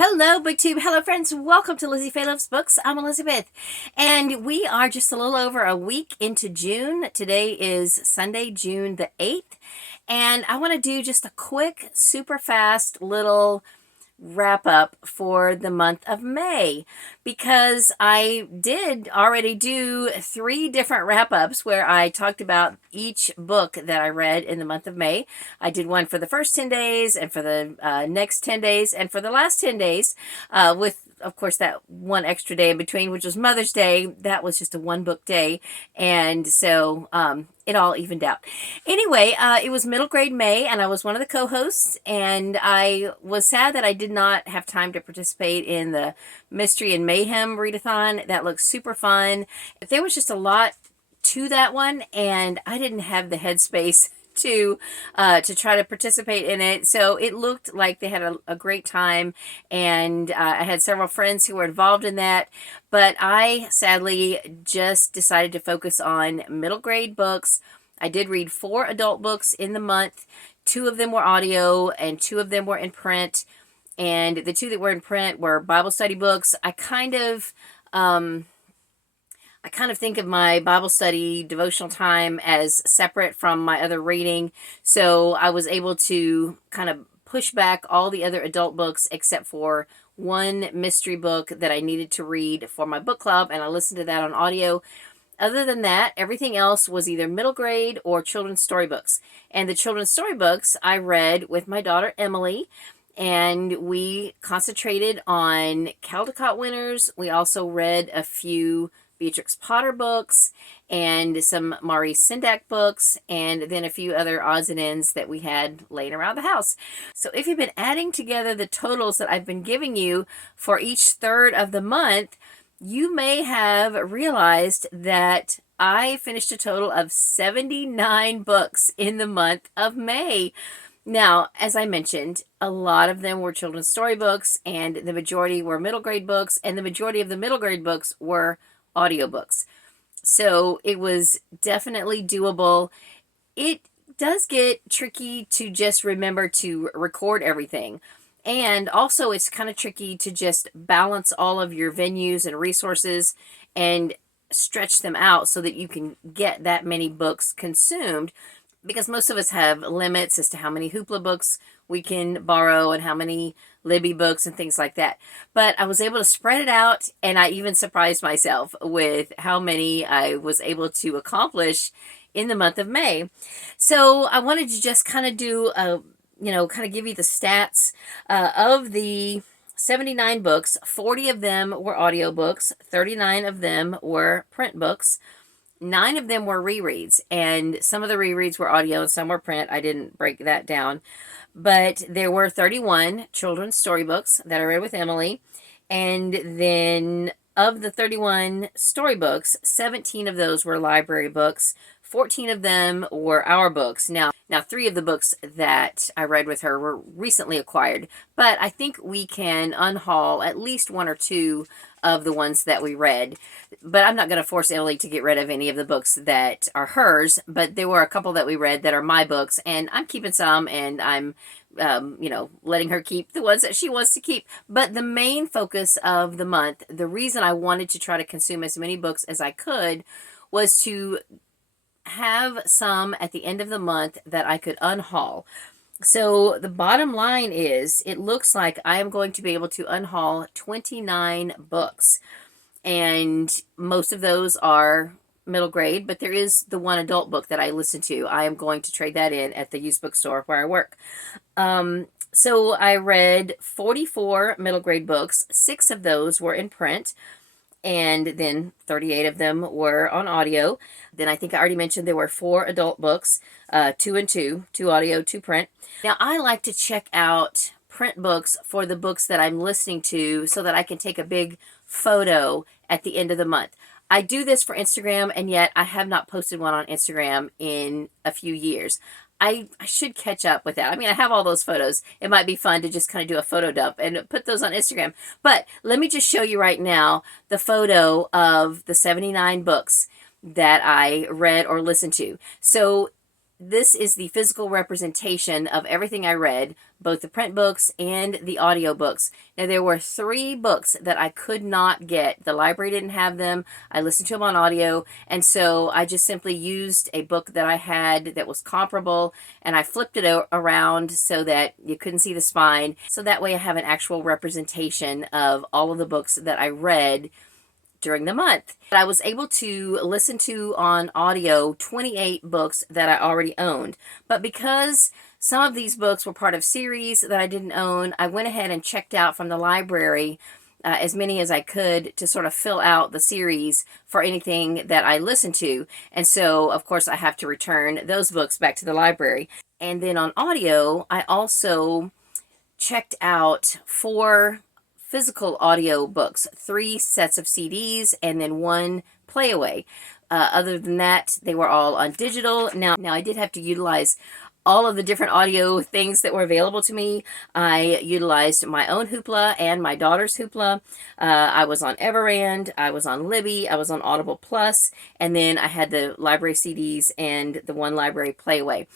Hello, BookTube. Hello, friends. Welcome to Lizziefaye Loves Books. I'm Elizabeth, and we are just a little over a week into June. Today is Sunday, June the 8th, and I want to do just a quick, super fast little wrap up for the month of May, because I did already do 3 different wrap ups where I talked about each book that I read in the month of May. I did one for the first 10 days and for the next 10 days and for the last 10 days with of course that one extra day in between, which was Mother's Day. That was just a 1 book day, and so it all evened out. Anyway, it was Middle Grade May, and I was one of the co-hosts, and I was sad that I did not have time to participate in the Mystery and Mayhem readathon. That looks super fun. There was just a lot to that one, and I didn't have the headspace to try to participate in it. So it looked like they had a great time, and I had several friends who were involved in that, but I sadly just decided to focus on middle grade books. I did read 4 adult books in the month. 2 of them were audio and 2 of them were in print, and the 2 that were in print were Bible study books. I kind of think of my Bible study devotional time as separate from my other reading. So I was able to kind of push back all the other adult books except for one mystery book that I needed to read for my book club, and I listened to that on audio. Other than that, everything else was either middle grade or children's storybooks. And the children's storybooks I read with my daughter Emily, and we concentrated on Caldecott winners. We also read a few Beatrix Potter books and some Maurice Sendak books, and then a few other odds and ends that we had laying around the house. So if you've been adding together the totals that I've been giving you for each third of the month, you may have realized that I finished a total of 79 books in the month of May. Now, as I mentioned, a lot of them were children's storybooks, and the majority were middle grade books, and the majority of the middle grade books were audiobooks. So it was definitely doable. It does get tricky to just remember to record everything. And also it's kind of tricky to just balance all of your venues and resources and stretch them out so that you can get that many books consumed, because most of us have limits as to how many Hoopla books we can borrow and how many Libby books and things like that. But I was able to spread it out, and I even surprised myself with how many I was able to accomplish in the month of May. So I wanted to just kind of do a, kind of give you the stats of the 79 books. 40 of them were audiobooks, 39 of them were print books, 9 of them were rereads, and some of the rereads were audio and some were print. I didn't break that down. But there were 31 children's storybooks that I read with Emily, and then of the 31 storybooks, 17 of those were library books, 14 of them were our books. Now 3 of the books that I read with her were recently acquired, but I think we can unhaul at least 1 or 2 of the ones that we read. But I'm not going to force Emily to get rid of any of the books that are hers, but there were a couple that we read that are my books, and I'm keeping some, and I'm letting her keep the ones that she wants to keep. But the main focus of the month, the reason I wanted to try to consume as many books as I could, was to have some at the end of the month that I could unhaul. So the bottom line is, it looks like I am going to be able to unhaul 29 books, and most of those are middle grade, but there is the one adult book that I listen to. I am going to trade that in at the used bookstore where I work. So I read 44 middle grade books. 6 of those were in print, and then 38 of them were on audio. Then I think I already mentioned there were 4 adult books, 2 and 2 audio, 2 print. Now I like to check out print books for the books that I'm listening to so that I can take a big photo at the end of the month. I do this for Instagram, and yet I have not posted one on Instagram in a few years. I should catch up with that. I mean, I have all those photos. It might be fun to just kind of do a photo dump and put those on Instagram. But let me just show you right now the photo of the 79 books that I read or listened to. So this is the physical representation of everything I read, both the print books and the audio books. Now, there were 3 books that I could not get. The library didn't have them. I listened to them on audio, and so I just simply used a book that I had that was comparable, and I flipped it around so that you couldn't see the spine. So that way I have an actual representation of all of the books that I read during the month. I was able to listen to on audio 28 books that I already owned. But because some of these books were part of series that I didn't own, I went ahead and checked out from the library as many as I could to sort of fill out the series for anything that I listened to. And so, of course, I have to return those books back to the library. And then on audio, I also checked out 4 physical audio books, 3 sets of CDs, and then 1 playaway. Other than that, they were all on digital. Now I did have to utilize all of the different audio things that were available to me. I utilized my own Hoopla and my daughter's Hoopla. I was on Everand, I was on Libby, I was on Audible Plus, and then I had the library CDs and the 1 library playaway.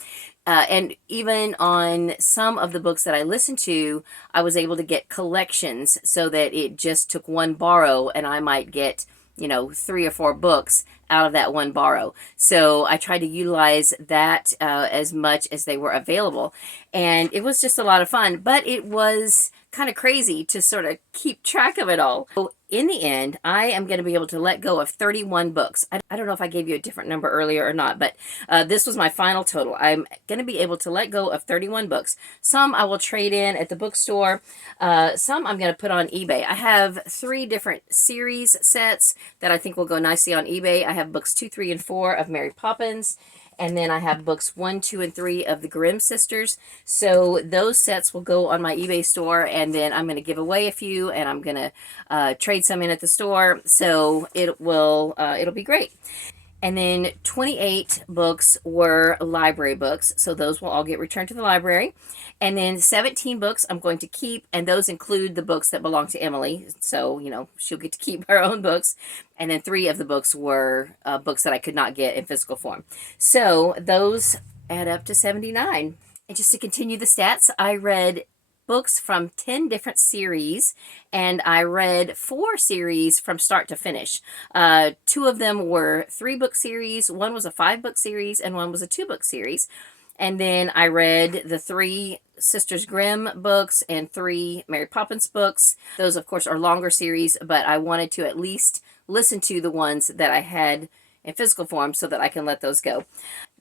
And even on some of the books that I listened to, I was able to get collections so that it just took 1 borrow and I might get, 3 or 4 books out of that 1 borrow. So I tried to utilize that as much as they were available. And it was just a lot of fun, but it was kind of crazy to sort of keep track of it all. So in the end, I am going to be able to let go of 31 books. I don't know if I gave you a different number earlier or not, but this was my final total. I'm going to be able to let go of 31 books. Some I will trade in at the bookstore. Some I'm going to put on eBay. I have 3 different series sets that I think will go nicely on eBay. I have books 2, 3, and 4 of Mary Poppins. And then I have books 1, 2, and 3 of the Grimm sisters. So those sets will go on my eBay store, and then I'm going to give away a few, and I'm going to trade some in at the store. So it'll be great. And then 28 books were library books, so those will all get returned to the library. And then 17 books I'm going to keep, and those include the books that belong to Emily. So, she'll get to keep her own books. And then 3 of the books were books that I could not get in physical form. So those add up to 79. And just to continue the stats, I read books from 10 different series, and I read 4 series from start to finish. 2 of them were 3-book series, 1 was a 5-book series, and 1 was a 2-book series. And then I read the 3 Sisters Grimm books and 3 Mary Poppins books. Those, of course, are longer series, but I wanted to at least listen to the ones that I had in physical form so that I can let those go.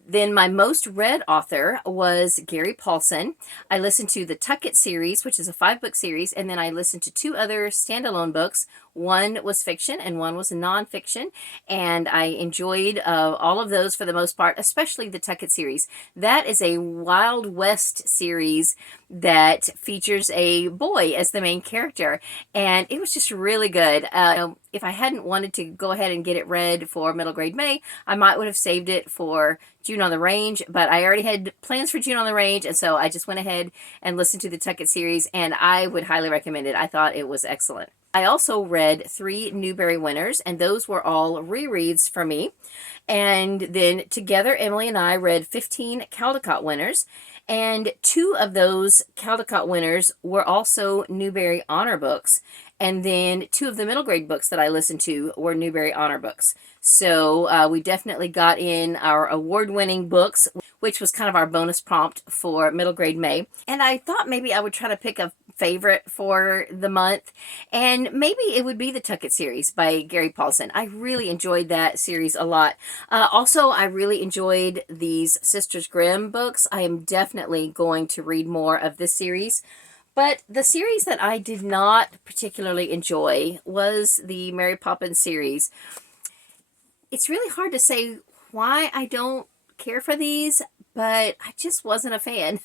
Then my most read author was Gary Paulson. I listened to the Tucket series, which is a 5-book series, and then I listened to 2 other standalone books. 1 was fiction and 1 was nonfiction, and I enjoyed all of those for the most part, especially the Tucket series. That is a Wild West series that features a boy as the main character, and it was just really good. If I hadn't wanted to go ahead and get it read for Middle Grade May, I might would have saved it for June on the Range, but I already had plans for June on the Range, and so I just went ahead and listened to the Tucket series, and I would highly recommend it. I thought it was excellent. I also read 3 Newbery winners, and those were all rereads for me. And then together, Emily and I read 15 Caldecott winners, and 2 of those Caldecott winners were also Newbery Honor books. And then 2 of the middle grade books that I listened to were Newbery Honor books. So we definitely got in our award-winning books, which was kind of our bonus prompt for Middle Grade May. And I thought maybe I would try to pick a favorite for the month, and maybe it would be the Tucket series by Gary Paulson. I really enjoyed that series a lot. Also, I really enjoyed these Sisters Grimm books. I am definitely going to read more of this series. But the series that I did not particularly enjoy was the Mary Poppins series. It's really hard to say why I don't care for these, but I just wasn't a fan.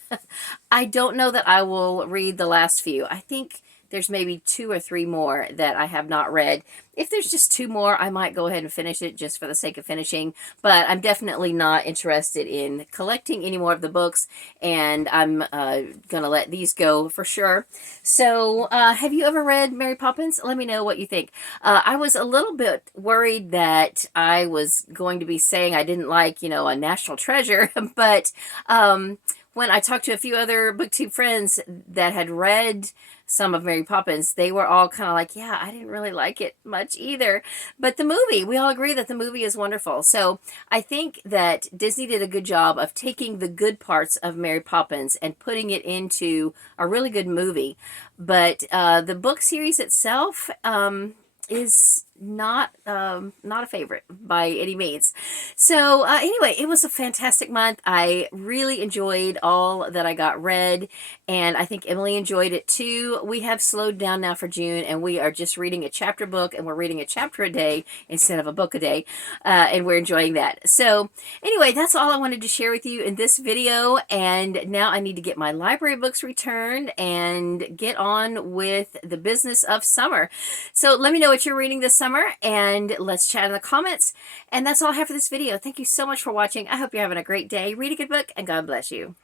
I don't know that I will read the last few. I think there's maybe 2 or 3 more that I have not read. If there's just 2 more, I might go ahead and finish it just for the sake of finishing, but I'm definitely not interested in collecting any more of the books, and I'm going to let these go for sure. So, have you ever read Mary Poppins? Let me know what you think. I was a little bit worried that I was going to be saying I didn't like, a national treasure, but when I talked to a few other BookTube friends that had read some of Mary Poppins, they were all kind of like, yeah, I didn't really like it much either. But the movie, we all agree that the movie is wonderful. So I think that Disney did a good job of taking the good parts of Mary Poppins and putting it into a really good movie. But the book series itself is not a favorite by any means. So anyway, it was a fantastic month. I really enjoyed all that I got read, and I think Emily enjoyed it too. We have slowed down now for June, and we are just reading a chapter book, and we're reading a chapter a day instead of a book a day, and we're enjoying that. So anyway, that's all I wanted to share with you in this video, and now I need to get my library books returned and get on with the business of summer. So let me know what you're reading this summer, and let's chat in the comments. And that's all I have for this video. Thank you so much for watching. I hope you're having a great day. Read a good book, and God bless you.